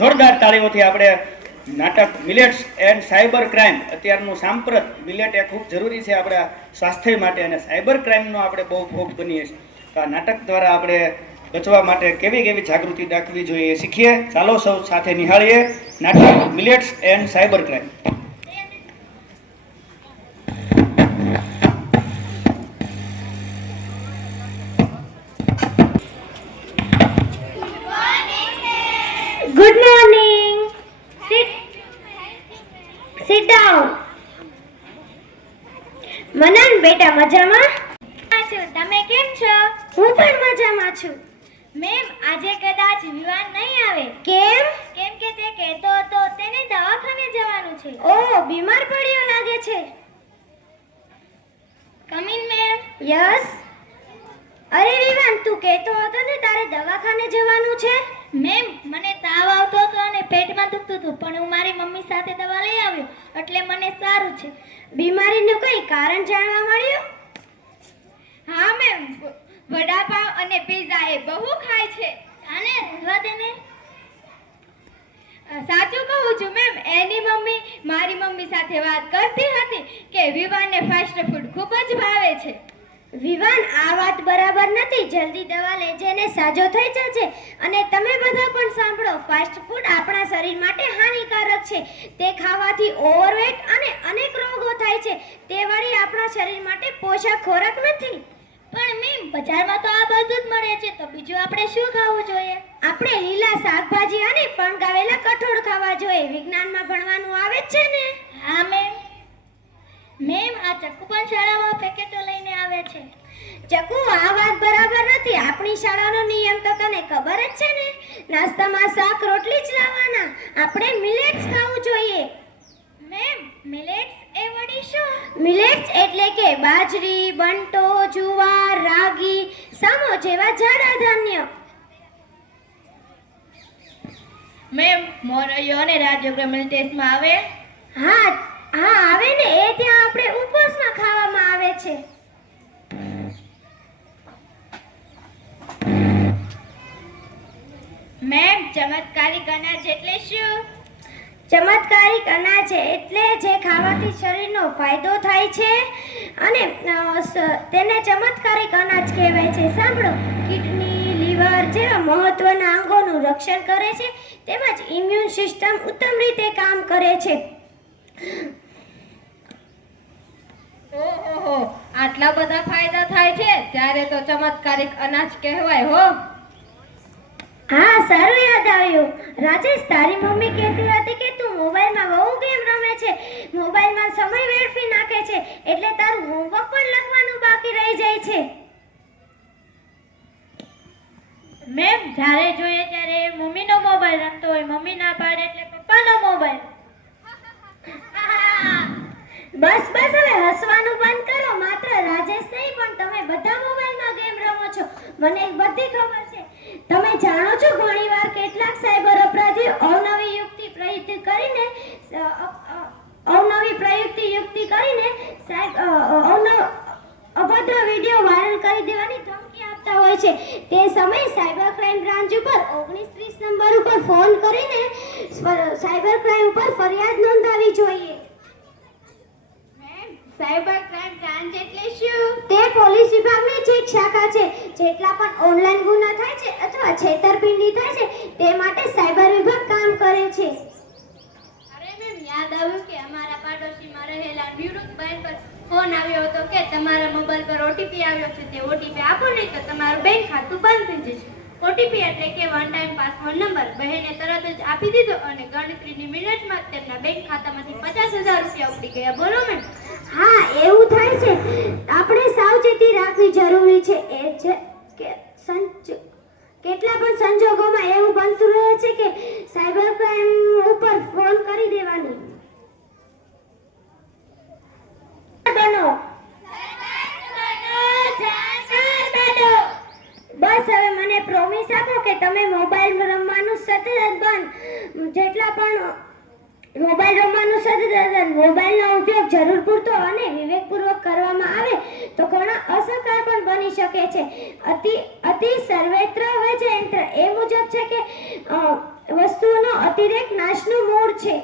જોરદાર તાળીઓથી આપણે નાટક મિલેટ્સ એન્ડ સાયબર ક્રાઇમ, અત્યારનું સાંપ્રત મિલેટ એ ખૂબ જરૂરી છે આપણા સ્વાસ્થ્ય માટે, અને સાયબર ક્રાઇમનો આપણે બહુ ભોગ બનીએ છીએ. તો આ નાટક દ્વારા આપણે બચવા માટે કેવી કેવી જાગૃતિ દાખવી જોઈએ શીખીએ. ચાલો સૌ સાથે નિહાળીએ નાટક millets and cyber crime. Good morning. Sit down. મનન બેટા મજામાં? તમે કેમ છો? હું પણ મજામાં છું. મેમ, આજે કદાચ વિવાન નહીં આવે. કેમ? કેમ કે તે કહેતો હતો તેને દવાખાને જવાનું છે. ઓહ, બીમાર પડ્યો લાગે છે. Come in ma'am. યસ. અરે વિવાન, તું કહેતો હતો ને તારે દવાખાને જવાનું છે? મેમ, મને તાવ આવતો હતો અને પેટમાં દુખતું હતું, પણ હું મારી મમ્મી સાથે દવા લઈ આવ્યો એટલે મને સારું છે. બીમારીનું કઈ કારણ જાણવા મળ્યું? હા મેમ, વડાપાવ અને પિઝા એ બહુ ખાય છે. અને રહેવા દે ને. સાચું કહું છું મેમ, એની મમ્મી મારી મમ્મી સાથે વાત કરતી હતી કે વિવાનને ફાસ્ટ ફૂડ ખૂબ જ ભાવે છે. વિવાન, આ વાત બરાબર નથી. જલ્દી દવા લેજે ને સાજો થઈ જજે. અને તમે બધા પણ સાંભળો, ફાસ્ટ ફૂડ આપણા શરીર માટે હાનિકારક છે. તે ખાવાથી ઓવરવેટ અને અનેક રોગો થાય છે. તે વળી આપણા શરીર માટે પોષક ખોરાક નથી. પણ મેમ, બજારમાં તો આ બધું જ મળે છે, તો બીજું આપણે શું ખાવું જોઈએ? આપણે લીલા શાકભાજી અને ફણગાવેલા કઠોળ ખાવા જોઈએ. વિજ્ઞાનમાં ભણવાનું આવે જ છે ને? હા મેમ. મેમ, આ ચક્કુ પણ શાળામાં પેકેટો લઈને આવે છે. ચકુ, આ વાત બરાબર નથી. આપણી શાળાનો નિયમ તો તને ખબર જ છે ને? નાસ્તામાં શાક રોટલી જ લાવવાના. આપણે મિલેટ્સ ખાવું જોઈએ. મેમ, મિલેટ્સ એ વળી શું? મિલેટ્સ એટલે કે બાજરી, બંટો, જુવાર, રાગી, સામો જેવા જાડા ધાન્ય. મેમ, મોરૈયો અને રાજ્ય મિલેટ્સમાં આવે? હા હા, આવે ને. એ ત્યાં આપણે ઉપવાસમાં ખાવામાં આવે છે. મેમ, ચમત્કારિક અનાજ એટલે શું? ચમત્કારિક અનાજ એટલે જે ખાવાથી શરીરનો ફાયદો થાય છે અને તેને ચમત્કારિક અનાજ કહેવાય છે. સાંભળો, કિડની, લીવર જેવા મહત્વના અંગોનું રક્ષણ કરે છે, તેમજ ઇમ્યુન સિસ્ટમ ઉત્તમ રીતે કામ કરે છે. ઓહો, આટલા બધા ફાયદા થાય છે ત્યારે તો ચમત્કારિક અનાજ કહેવાય હો. હા, સારું યાદ આવ્યું. રાજેશ, તારી મમ્મી કહેતી હતી કે તું મોબાઈલમાં બહુ ગેમ રમે છે, મોબાઈલમાં સમય વેડફી નાખે છે, એટલે તારું હોમવર્ક પણ લખવાનું બાકી રહી જાય છે. મેમ, જ્યારે જોઈએ ત્યારે મમ્મીનો મોબાઈલ રમતો હોય, મમ્મી ના પાડે એટલે પપ્પાનો મોબાઈલ. બસ બસ, હવે હસવાનું બંધ કરો. માત્ર રાજેશ નહીં, પણ તમે બધા મોબાઈલમાં ગેમ રમો છો. મને એક બધી ખબર છે. તમે જાણો છો, ઘણીવાર કેટલાક સાયબર અપરાધીઓ અવનવી પ્રયુક્તિ કરીને અભદ્ર વિડીયો વાયરલ કરી દેવાની ધમકી આપતા હોય છે. તે સમયે સાયબર ક્રાઇમ બ્રાન્ચ ઉપર 1930 નંબર ઉપર ફોન કરીને સાયબર ક્રાઇમ ઉપર ફરિયાદ નોંધાવવી જોઈએ. સાયબર ક્રાઇમ બ્રાન્ચ એટલે શું? તે પોલીસ વિભાગની જ એક શાખા છે. જેટલા પણ ઓનલાઈન ગુના થાય છે અથવા છેતરપિંડી થાય છે, તે માટે સાયબર વિભાગ કામ કરે છે. અરે મેમ, યાદ આવ્યું કે અમારા પાડોશીમાં રહેલા નિવૃત્તબેન પર ફોન આવ્યો હતો કે તમારા મોબાઈલ પર ઓટીપી આવ્યો છે, તે ઓટીપી આપો નહીં તો તમારું બેંક ખાતું બંધ થઈ જશે. ઓટીપી એટલે કે વન ટાઈમ પાસવર્ડ નંબર. બહેને તરત જ આપી દીધો અને ગણતરીની મિનિટમાં તેમના બેંક ખાતામાંથી 50,000 રૂપિયા ઉડી ગયા. બોલો મેમ. હા, એવું થાય છે. આપણે સાવચેતી રાખવી જરૂરી છે. એ છે કે કેટલા પણ સંજોગોમાં એવું બનતું રહે છે કે સાયબર ક્રાઇમ ઉપર ફોન કરી દેવાનું. બસ, હવે મને પ્રોમિસ આપો કે તમે મોબાઈલ રમવાનું સતત બંધ. જેટલા પણ મોબાઈલનો ઉપયોગ જરૂર પૂરતો અને વિવેકપૂર્વક કરવામાં આવે તો ઘણા અસરકાર પણ બની શકે છે. અતિ સર્વત્ર વજયંત્ર એ મુજબ છે કે વસ્તુઓનો અતિરેક નાશનું મૂળ છે.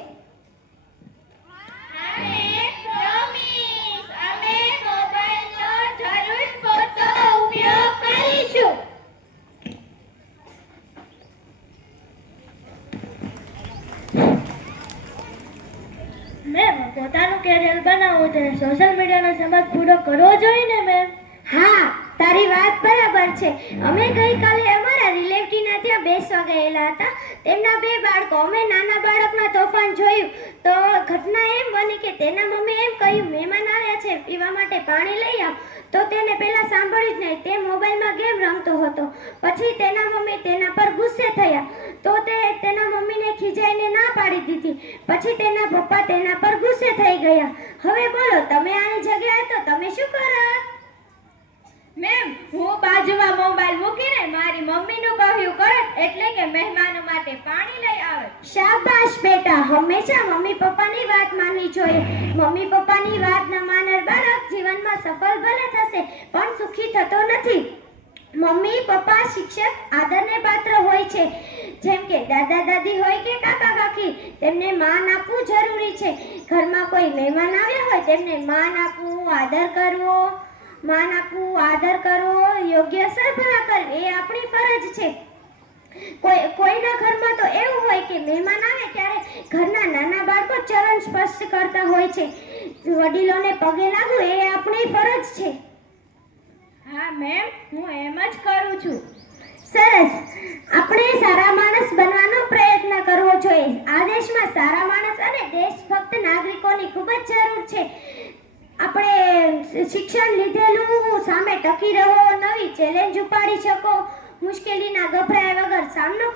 મેમ, પોતાનું કેરિયર બનાવવું છે, સોશિયલ મીડિયાનો સમજ પૂરો કરવો જોઈએ ને મેમ? હા, તારી વાત બરાબર છે. અમે ગઈકાલે અમારા રિલેટિવના ત્યાં બેસવા ગયેલા હતા. તેમના 2 બાળકો. અમે નાના બાળકના તોફાન જોયું તો ઘટના એમ બની કે તેના મમ્મી એમ કહ્યું, મહેમાન આવ્યા છે, પીવા માટે પાણી લઈ આવ. તો તેને પહેલા સાંભળ્યું જ નહીં. તે મોબાઈલમાં ગેમ રમતો હતો. પછી તેના મમ્મી તેના પર ગુસ્સે થયા તો તે તેના મમ્મીને ખીજાઈને ના પાડી દીધી. પછી તેના પપ્પા તેના પર ગુસ્સે થઈ ગયા. હવે બોલો, તમે આની જગ્યાએ તો તમે શું કરત? મેમ, હું બાજુમાં મોબાઈલ મૂકીને મારી મમ્મીનું કહ્યું કરત, એટલે કે મહેમાનો માટે પાણી લઈ આવે. શાબાશ બેટા, હંમેશા મમ્મી પપ્પાની વાત માનવી જોઈએ. મમ્મી પપ્પાની વાત ન માનનાર બાળક જીવનમાં સફળ ભલે થશે પણ સુખી થતો નથી. મમ્મી પપ્પા શિક્ષક આદરને પાત્ર હોય છે. જેમ કે દાદા દાદી હોય કે કાકા કાકી, તેમને માન આપવું જરૂરી છે. ઘરમાં કોઈ મહેમાન આવ્યા હોય તેમને માન આપવું, આદર કરવો, યોગ્ય સરભરા કરવી એ આપણી ફરજ છે. કોઈના ઘરમાં તો એવું હોય કે મહેમાન આવે ત્યારે ઘરના નાના બાળકો ચરણ સ્પર્શ કરતા હોય છે. વડીલોને પગે લાગવું એ આપણી ફરજ છે. હા મેમ, હું એમ જ કરું છું. સરસ. આપણે સારા માણસ બનવાનો પ્રયત્ન કરવો જોઈએ. આ દેશમાં સારા માણસ અને દેશભક્ત નાગરિકોની ખૂબ જ જરૂર છે. આપણે શિક્ષણ લીધેલું સામે ટકી રહો, નવી ચેલેન્જ ઉપાડી શકો, મુશ્કેલીના ગભરાયા વગર સામનો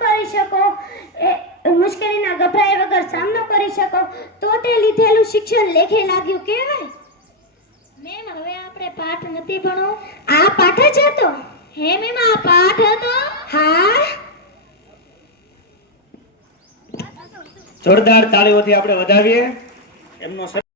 કરી શકો તો તે લીધેલું શિક્ષણ લેખે લાગ્યું કહેવાય. મેમ, હવે આપણે પાઠ નથી ભણવો? આ પાઠ જ હતો. હે મેમ, આ પાઠ હતો? હા. જોરદાર તાળીઓથી આપણે વધાવીએ એમનો